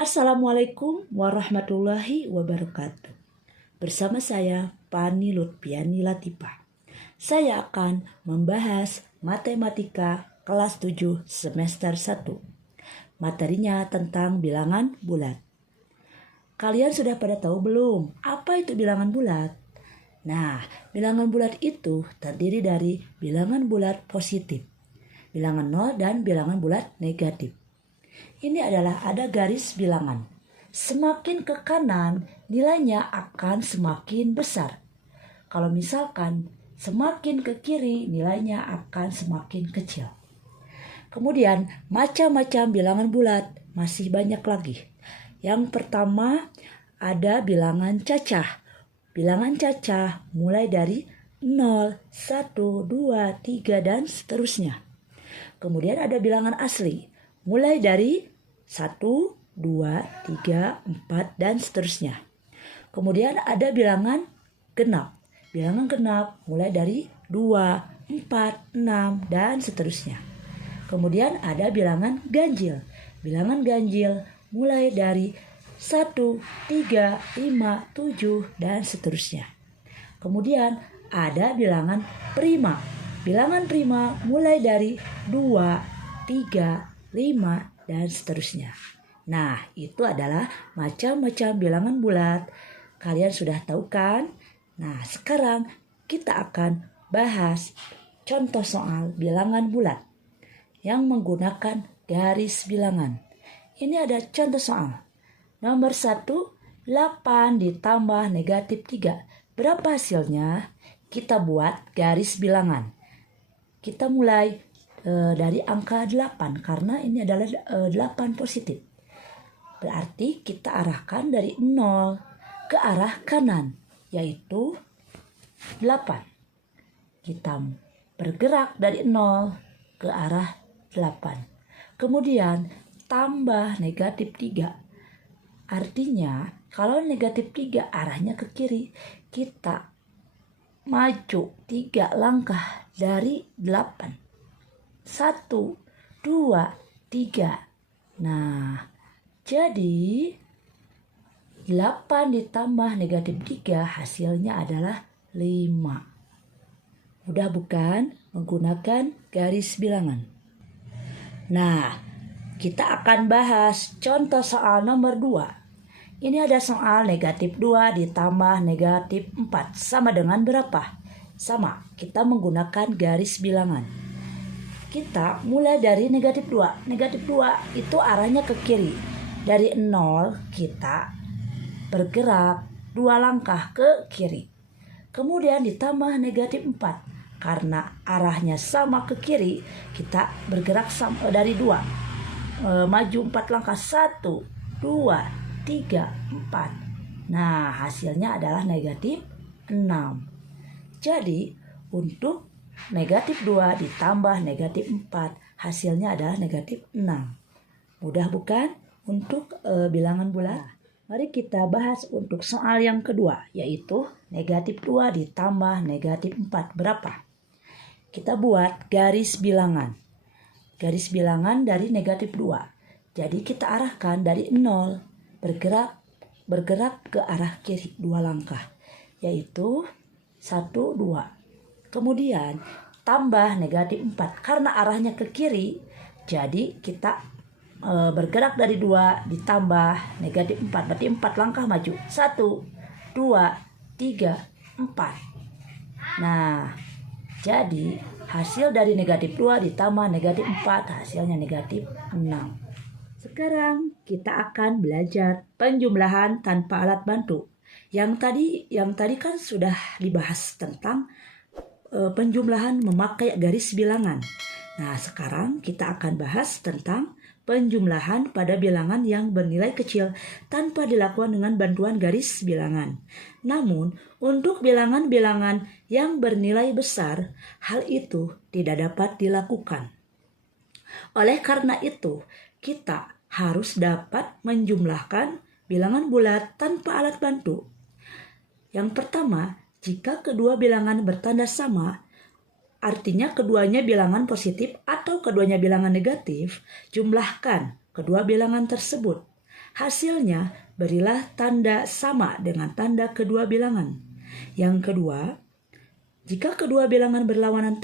Assalamualaikum warahmatullahi wabarakatuh. Bersama saya Pani Lutfiani Latifah. Saya akan membahas matematika kelas 7 semester 1. Materinya tentang bilangan bulat. Kalian sudah pada tahu belum apa itu bilangan bulat? Nah, bilangan bulat itu terdiri dari bilangan bulat positif, bilangan 0 dan bilangan bulat negatif. Ini adalah ada garis bilangan. Semakin ke kanan, nilainya akan semakin besar. Kalau misalkan semakin ke kiri, nilainya akan semakin kecil. Kemudian, macam-macam bilangan bulat masih banyak lagi. Yang pertama, ada bilangan cacah. Bilangan cacah mulai dari 0, 1, 2, 3, dan seterusnya. Kemudian ada bilangan asli. Mulai dari 1, 2, 3, 4, dan seterusnya. Kemudian ada bilangan genap. Bilangan genap mulai dari 2, 4, 6, dan seterusnya. Kemudian ada bilangan ganjil. Bilangan ganjil mulai dari 1, 3, 5, 7, dan seterusnya. Kemudian ada bilangan prima. Bilangan prima mulai dari 2, 3, 5, dan seterusnya. Nah, itu adalah macam-macam bilangan bulat. Kalian sudah tahu kan? Nah, sekarang kita akan bahas contoh soal bilangan bulat yang menggunakan garis bilangan. Ini ada contoh soal. Nomor 1, 8 ditambah negatif 3. Berapa hasilnya? Kita buat garis bilangan. Kita mulai dari angka 8 karena ini adalah 8 positif. Berarti kita arahkan dari 0 ke arah kanan, yaitu 8. Kita bergerak dari 0 ke arah 8. Kemudian tambah negatif 3. Artinya kalau negatif 3 arahnya ke kiri, kita maju 3 langkah dari 8. 1, 2, 3. Nah, jadi 8 ditambah negatif 3 hasilnya adalah 5. Mudah bukan menggunakan garis bilangan? Nah, kita akan bahas contoh soal nomor 2. Ini ada soal negatif 2 ditambah negatif 4. Sama dengan berapa? Sama, kita menggunakan garis bilangan. Kita mulai dari negatif 2. Negatif 2 itu arahnya ke kiri. Dari 0 kita bergerak 2 langkah ke kiri. Kemudian ditambah negatif 4. Karena arahnya sama ke kiri, kita bergerak dari 2. Maju 4 langkah. 1, 2, 3, 4. Nah, hasilnya adalah negatif 6. Jadi, untuk negatif 2 ditambah negatif 4 hasilnya adalah negatif 6. Mudah bukan untuk bilangan bulat? Mari kita bahas untuk soal yang kedua, yaitu negatif 2 ditambah negatif 4 berapa? Kita buat garis bilangan. Garis bilangan dari negatif 2. Jadi kita arahkan dari 0 bergerak ke arah kiri 2 langkah, yaitu 1, 2. Kemudian tambah negatif 4. Karena arahnya ke kiri, jadi kita bergerak dari 2 ditambah negatif 4. Berarti 4 langkah maju. 1, 2, 3, 4. Nah, jadi hasil dari negatif 2 ditambah negatif 4 hasilnya negatif 6. Sekarang kita akan belajar penjumlahan tanpa alat bantu. Yang tadi kan sudah dibahas tentang penjumlahan memakai garis bilangan. Nah, sekarang kita akan bahas tentang penjumlahan pada bilangan yang bernilai kecil tanpa dilakukan dengan bantuan garis bilangan. Namun, untuk bilangan-bilangan yang bernilai besar, hal itu tidak dapat dilakukan. Oleh karena itu, kita harus dapat menjumlahkan bilangan bulat tanpa alat bantu. Yang pertama, jika kedua bilangan bertanda sama, artinya keduanya bilangan positif atau keduanya bilangan negatif, jumlahkan kedua bilangan tersebut. Hasilnya, berilah tanda sama dengan tanda kedua bilangan. Yang kedua, jika kedua bilangan berlawanan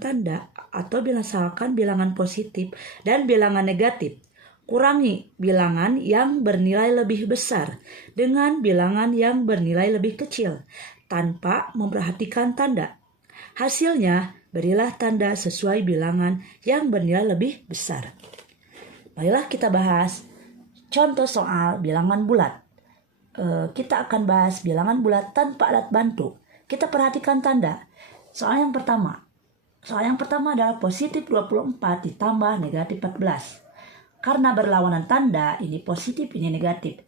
tanda atau misalkan bilangan positif dan bilangan negatif, kurangi bilangan yang bernilai lebih besar dengan bilangan yang bernilai lebih kecil tanpa memperhatikan tanda. Hasilnya, berilah tanda sesuai bilangan yang bernilai lebih besar. Marilah kita bahas contoh soal bilangan bulat. Kita akan bahas bilangan bulat tanpa alat bantu. Kita perhatikan tanda. Soal yang pertama adalah positif 24 ditambah negatif 14. Karena berlawanan tanda, ini positif, ini negatif.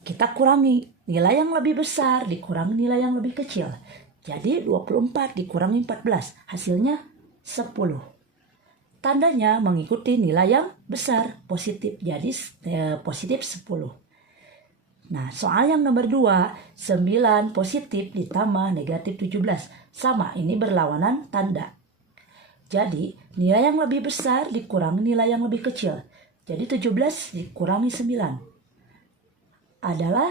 Kita kurangi nilai yang lebih besar dikurangi nilai yang lebih kecil. Jadi 24 dikurangi 14, hasilnya 10. Tandanya mengikuti nilai yang besar, positif, jadi positif 10. Nah, soal yang nomor 2, 9 positif ditambah negatif 17. Sama, ini berlawanan tanda. Jadi, nilai yang lebih besar dikurangi nilai yang lebih kecil. Jadi 17 dikurangi 9 adalah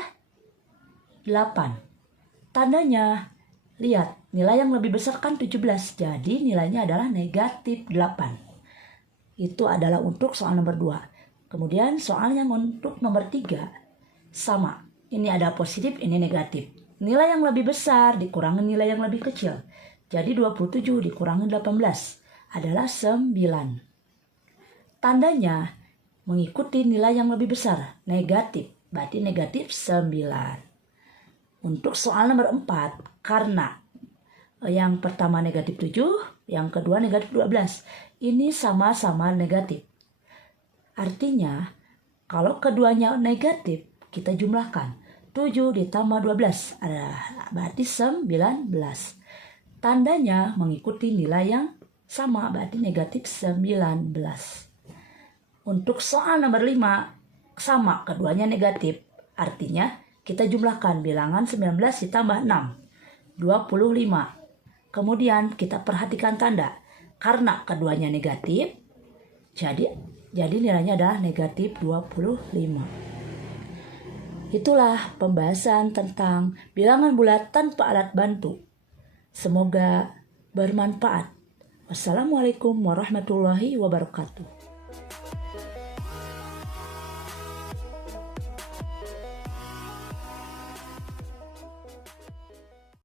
8. Tandanya, lihat, nilai yang lebih besar kan 17, jadi nilainya adalah negatif 8. Itu adalah untuk soal nomor 2. Kemudian soal yang untuk nomor 3, sama. Ini ada positif, ini negatif. Nilai yang lebih besar dikurangi nilai yang lebih kecil. Jadi 27 dikurangi 18 adalah 9. Tandanya mengikuti nilai yang lebih besar, negatif. Berarti negatif 9. Untuk soal nomor 4, karena yang pertama negatif 7, yang kedua negatif 12. Ini sama-sama negatif. Artinya, kalau keduanya negatif, kita jumlahkan. 7 ditambah 12 adalah berarti 19. Tandanya mengikuti nilai yang sama, berarti negatif 19. Untuk soal nomor 5, sama, keduanya negatif. Artinya, kita jumlahkan bilangan 19 ditambah 6, 25. Kemudian kita perhatikan tanda. Karena keduanya negatif, jadi nilainya adalah negatif 25. Itulah pembahasan tentang bilangan bulat tanpa alat bantu. Semoga bermanfaat. Wassalamualaikum warahmatullahi wabarakatuh.